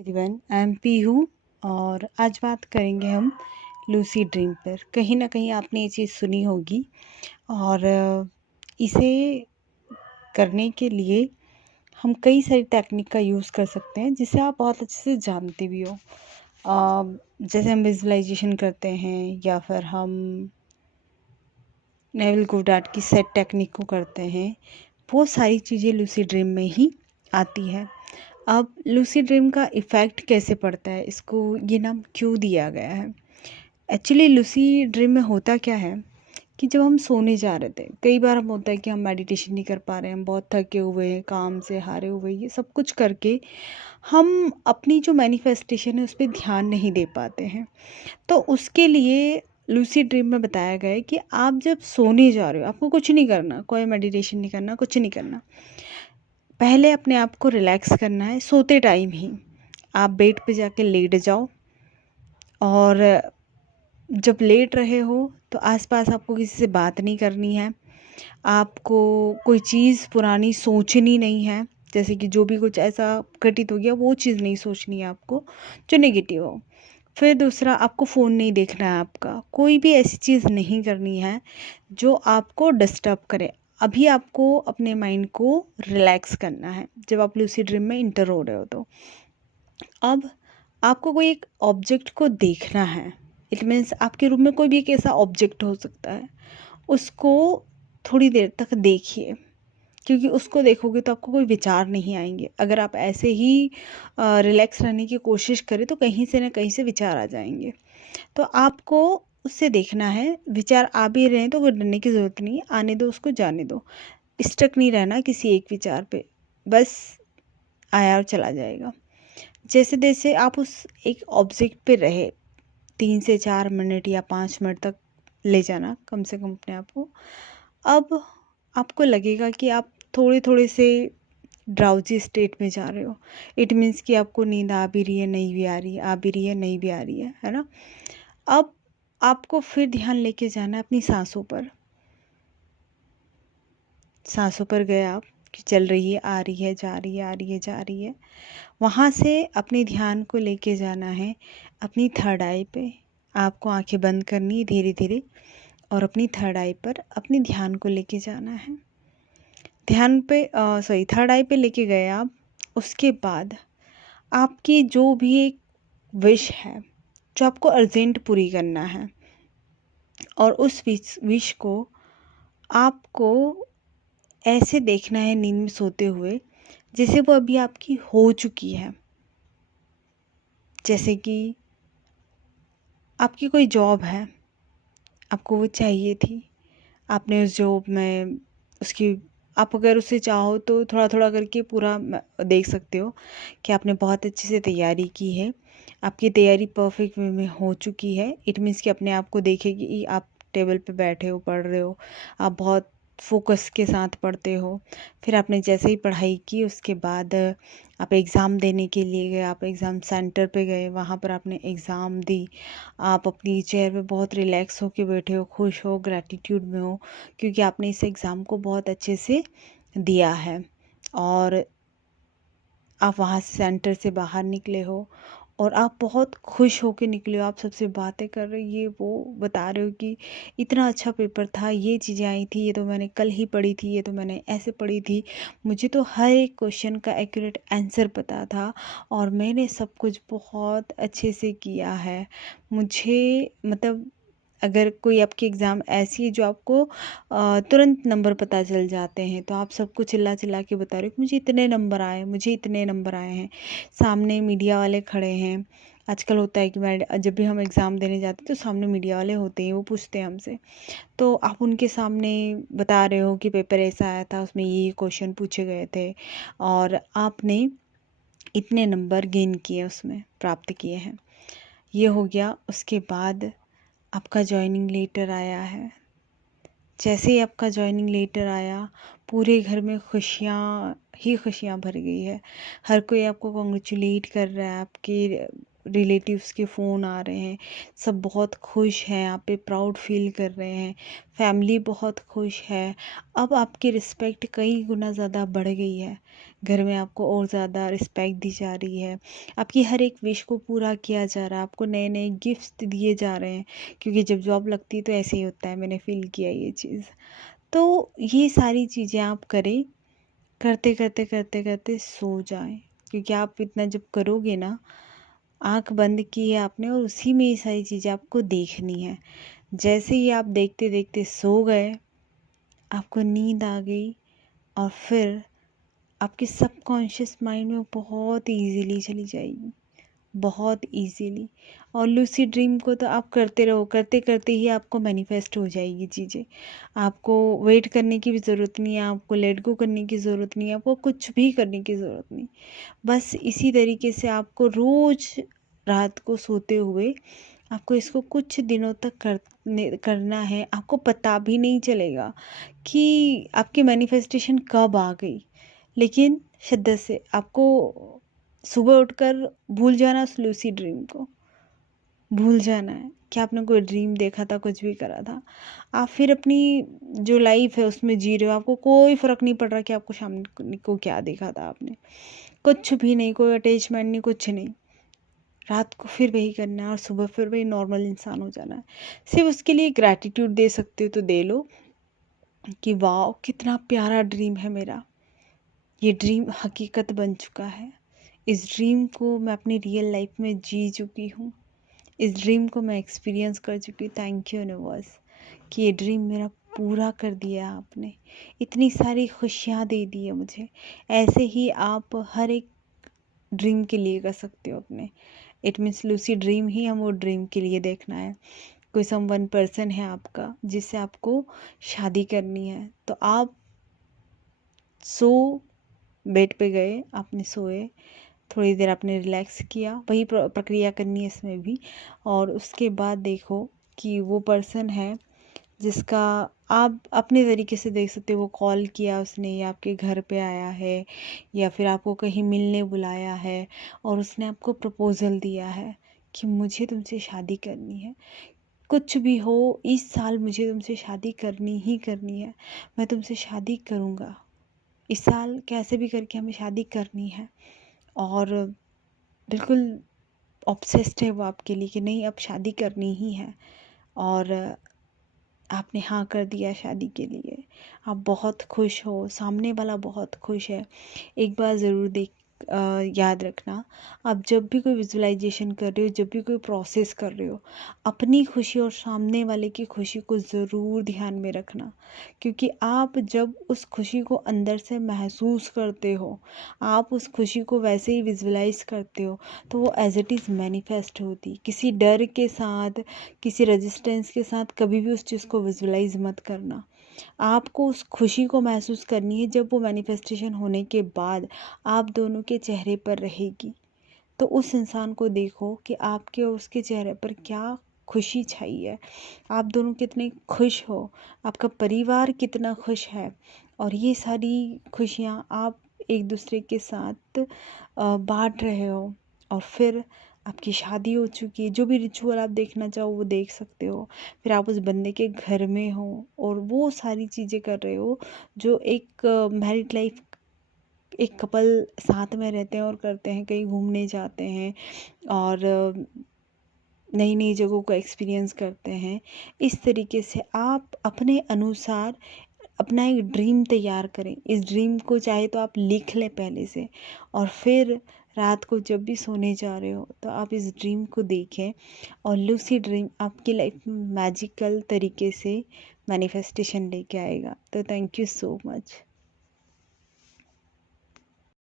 Everyone, I am Pihu और आज बात करेंगे हम लूसी ड्रीम पर। कहीं ना कहीं आपने ये चीज़ सुनी होगी और इसे करने के लिए हम कई सारी टेक्निक का यूज़ कर सकते हैं जिसे आप बहुत अच्छे से जानते भी हो। जैसे हम विजुअलाइजेशन करते हैं या फिर हम नेविल गोडार्ड की सेट टेक्निक को करते हैं, वो सारी चीज़ें लूसी ड्रीम में ही आती है। अब लूसी ड्रीम का इफ़ेक्ट कैसे पड़ता है, इसको ये नाम क्यों दिया गया है? एक्चुअली लूसी ड्रीम में होता क्या है कि जब हम सोने जा रहे थे, कई बार हम होता है कि हम मेडिटेशन नहीं कर पा रहे हैं, हम बहुत थके हुए हैं, काम से हारे हुए, ये सब कुछ करके हम अपनी जो मैनिफेस्टेशन है उस पर ध्यान नहीं दे पाते हैं। तो उसके लिए लूसी ड्रीम में बताया गया है कि आप जब सोने जा रहे हो, आपको कुछ नहीं करना, कोई मेडिटेशन नहीं करना, कुछ नहीं करना। पहले अपने आप को रिलैक्स करना है। सोते टाइम ही आप बेड पे जाके लेट जाओ और जब लेट रहे हो तो आसपास आपको किसी से बात नहीं करनी है, आपको कोई चीज़ पुरानी सोचनी नहीं है, जैसे कि जो भी कुछ ऐसा घटित हो गया वो चीज़ नहीं सोचनी है आपको जो नेगेटिव हो। फिर दूसरा, आपको फ़ोन नहीं देखना है, आपका कोई भी ऐसी चीज़ नहीं करनी है जो आपको डिस्टर्ब करे। अभी आपको अपने माइंड को रिलैक्स करना है जब आप लूसी ड्रीम में इंटर हो रहे हो। तो अब आपको कोई एक ऑब्जेक्ट को देखना है। इट मीन्स आपके रूम में कोई भी एक ऐसा ऑब्जेक्ट हो सकता है, उसको थोड़ी देर तक देखिए, क्योंकि उसको देखोगे तो आपको कोई विचार नहीं आएंगे। अगर आप ऐसे ही रिलैक्स रहने की कोशिश करें तो कहीं से ना कहीं से विचार आ जाएंगे। तो आपको उससे देखना है, विचार आ भी रहे हैं तो कोई डरने की ज़रूरत नहीं है, आने दो, उसको जाने दो। स्टक नहीं रहना किसी एक विचार पे, बस आया और चला जाएगा। जैसे जैसे आप उस एक ऑब्जेक्ट पे रहे 3 से 4 मिनट या 5 मिनट तक ले जाना कम से कम अपने आप को। अब आपको लगेगा कि आप थोड़े थोड़े से ड्राउजी स्टेट में जा रहे हो। इट मीन्स कि आपको नींद आ भी रही है, नहीं भी आ रही है, आ भी रही है, नहीं भी आ रही है ना। अब आपको फिर ध्यान लेके जाना है अपनी सांसों पर। सांसों पर गए आप कि चल रही है, आ रही है, जा रही है, आ रही है, जा रही है। वहाँ से अपने ध्यान को लेके जाना है अपनी थर्ड आई पे। आपको आंखें बंद करनी है धीरे धीरे और अपनी थर्ड आई पर अपने ध्यान को लेके जाना है। ध्यान पे थर्ड आई पे लेके गए आप। उसके बाद आपकी जो भी एक विश है जो आपको अर्जेंट पूरी करना है, और उस विश को आपको ऐसे देखना है नींद में सोते हुए जैसे वो अभी आपकी हो चुकी है। जैसे कि आपकी कोई जॉब है, आपको वो चाहिए थी, आपने उस जॉब में उसकी, आप अगर उसे चाहो तो थोड़ा थोड़ा करके पूरा देख सकते हो कि आपने बहुत अच्छे से तैयारी की है, आपकी तैयारी परफेक्ट वे में हो चुकी है। इट मीन्स कि अपने आप को देखेगी कि आप टेबल पे बैठे हो, पढ़ रहे हो, आप बहुत फोकस के साथ पढ़ते हो। फिर आपने जैसे ही पढ़ाई की उसके बाद आप एग्ज़ाम देने के लिए गए, आप एग्ज़ाम सेंटर पे गए, वहाँ पर आपने एग्ज़ाम दी। आप अपनी चेयर पे बहुत रिलैक्स होके बैठे हो, खुश हो, ग्रैटिट्यूड में हो, क्योंकि आपने इस एग्ज़ाम को बहुत अच्छे से दिया है। और आप वहाँ से सेंटर से बाहर निकले हो और आप बहुत खुश होके निकले हो। आप सबसे बातें कर रहे हो, ये वो बता रहे हो कि इतना अच्छा पेपर था, ये चीज़ें आई थी, ये तो मैंने कल ही पढ़ी थी, ये तो मैंने ऐसे पढ़ी थी, मुझे तो हर एक क्वेश्चन का एक्यूरेट आंसर पता था और मैंने सब कुछ बहुत अच्छे से किया है। मुझे मतलब अगर कोई आपकी एग्ज़ाम ऐसी है जो आपको तुरंत नंबर पता चल जाते हैं, तो आप सबको चिल्ला चिल्ला के बता रहे हो कि मुझे इतने नंबर आए, मुझे इतने नंबर आए हैं। सामने मीडिया वाले खड़े हैं। आजकल होता है कि मैं जब भी हम एग्ज़ाम देने जाते हैं तो सामने मीडिया वाले होते हैं, वो पूछते हैं हमसे, तो आप उनके सामने बता रहे हो कि पेपर ऐसा आया था, उसमें ये क्वेश्चन पूछे गए थे और आपने इतने नंबर गेन किए, उसमें प्राप्त किए हैं। ये हो गया। उसके बाद आपका जॉइनिंग लेटर आया है। जैसे ही आपका जॉइनिंग लेटर आया, पूरे घर में खुशियाँ ही खुशियाँ भर गई है। हर कोई आपको कॉन्ग्रेचुलेट कर रहा है, आपके रिलेटिव्स के फ़ोन आ रहे हैं, सब बहुत खुश हैं, आप पे प्राउड फील कर रहे हैं, फैमिली बहुत खुश है। अब आपकी रिस्पेक्ट कई गुना ज़्यादा बढ़ गई है, घर में आपको और ज़्यादा रिस्पेक्ट दी जा रही है, आपकी हर एक विश को पूरा किया जा रहा है, आपको नए नए गिफ्ट दिए जा रहे हैं, क्योंकि जब जॉब लगती है तो ऐसे ही होता है, मैंने फील किया ये चीज़। तो ये सारी चीज़ें आप करें, करते करते करते करते सो जाएं, क्योंकि आप इतना जब करोगे ना, आँख बंद की है आपने और उसी में ये सारी चीज़ें आपको देखनी है। जैसे ही आप देखते देखते सो गए, आपको नींद आ गई और फिर आपके सबकॉन्शियस माइंड में बहुत इजीली चली जाएगी, बहुत इजीली। और लूसिड ड्रीम को तो आप करते रहो, करते करते ही आपको मैनिफेस्ट हो जाएगी चीज़ें। आपको वेट करने की भी ज़रूरत नहीं है, आपको लेट गो करने की ज़रूरत नहीं है, आपको कुछ भी करने की ज़रूरत नहीं। बस इसी तरीके से आपको रोज़ रात को सोते हुए आपको इसको कुछ दिनों तक करना है। आपको पता भी नहीं चलेगा कि आपकी मैनिफेस्टेशन कब आ गई, लेकिन शिद्दत से आपको सुबह उठकर भूल जाना उस लूसी ड्रीम को, भूल जाना है कि आपने कोई ड्रीम देखा था, कुछ भी करा था। आप फिर अपनी जो लाइफ है उसमें जी रहे हो, आपको कोई फ़र्क नहीं पड़ रहा कि आपको शाम को क्या देखा था आपने, कुछ भी नहीं, कोई अटैचमेंट नहीं, कुछ नहीं। रात को फिर वही करना है और सुबह फिर वही नॉर्मल इंसान हो जाना है। सिर्फ उसके लिए ग्रैटिट्यूड दे सकते हो तो दे लो कि वाह कितना प्यारा ड्रीम है मेरा, ये ड्रीम हकीकत बन चुका है, इस ड्रीम को मैं अपनी रियल लाइफ में जी चुकी हूँ, इस ड्रीम को मैं एक्सपीरियंस कर चुकी हूँ। थैंक यू यूनिवर्स कि ये ड्रीम मेरा पूरा कर दिया आपने, इतनी सारी खुशियाँ दे दी है मुझे। ऐसे ही आप हर एक ड्रीम के लिए कर सकते हो अपने। इट मीन्स लूसी ड्रीम ही हम वो ड्रीम के लिए देखना है। कोई वन पर्सन है आपका जिससे आपको शादी करनी है, तो आप बेड पे गए, आपने सोए, थोड़ी देर आपने रिलैक्स किया, वही प्रक्रिया करनी है इसमें भी। और उसके बाद देखो कि वो पर्सन है जिसका आप अपने तरीके से देख सकते हो, वो कॉल किया उसने या आपके घर पे आया है या फिर आपको कहीं मिलने बुलाया है और उसने आपको प्रपोज़ल दिया है कि मुझे तुमसे शादी करनी है, कुछ भी हो इस साल मुझे तुमसे शादी करनी ही करनी है, मैं तुमसे शादी करूँगा, इस साल कैसे भी करके हमें शादी करनी है। और बिल्कुल ऑब्सेस्ड है वो आपके लिए कि नहीं अब शादी करनी ही है, और आपने हाँ कर दिया शादी के लिए, आप बहुत खुश हो, सामने वाला बहुत खुश है। एक बार ज़रूर याद रखना, आप जब भी कोई विजुअलाइजेशन कर रहे हो, जब भी कोई प्रोसेस कर रहे हो, अपनी खुशी और सामने वाले की खुशी को ज़रूर ध्यान में रखना, क्योंकि आप जब उस खुशी को अंदर से महसूस करते हो, आप उस खुशी को वैसे ही विजुअलाइज करते हो, तो वो एज इट इज़ मैनिफेस्ट होती। किसी डर के साथ, किसी रेजिस्टेंस के साथ कभी भी उस चीज़ को विजुअलाइज मत करना। आपको उस खुशी को महसूस करनी है जब वो मैनिफेस्टेशन होने के बाद आप दोनों के चेहरे पर रहेगी। तो उस इंसान को देखो कि आपके और उसके चेहरे पर क्या खुशी छाई है, आप दोनों कितने खुश हो, आपका परिवार कितना खुश है, और ये सारी खुशियाँ आप एक दूसरे के साथ बांट रहे हो। और फिर आपकी शादी हो चुकी है, जो भी रिचुअल आप देखना चाहो वो देख सकते हो। फिर आप उस बंदे के घर में हो और वो सारी चीज़ें कर रहे हो जो एक मैरिड लाइफ, एक कपल साथ में रहते हैं और करते हैं, कहीं घूमने जाते हैं और नई नई जगहों को एक्सपीरियंस करते हैं। इस तरीके से आप अपने अनुसार अपना एक ड्रीम तैयार करें। इस ड्रीम को चाहे तो आप लिख लें पहले से, और फिर रात को जब भी सोने जा रहे हो तो आप इस ड्रीम को देखें, और लूसी ड्रीम आपकी लाइफ में मैजिकल तरीके से मैनिफेस्टेशन लेके आएगा। तो थैंक यू सो मच।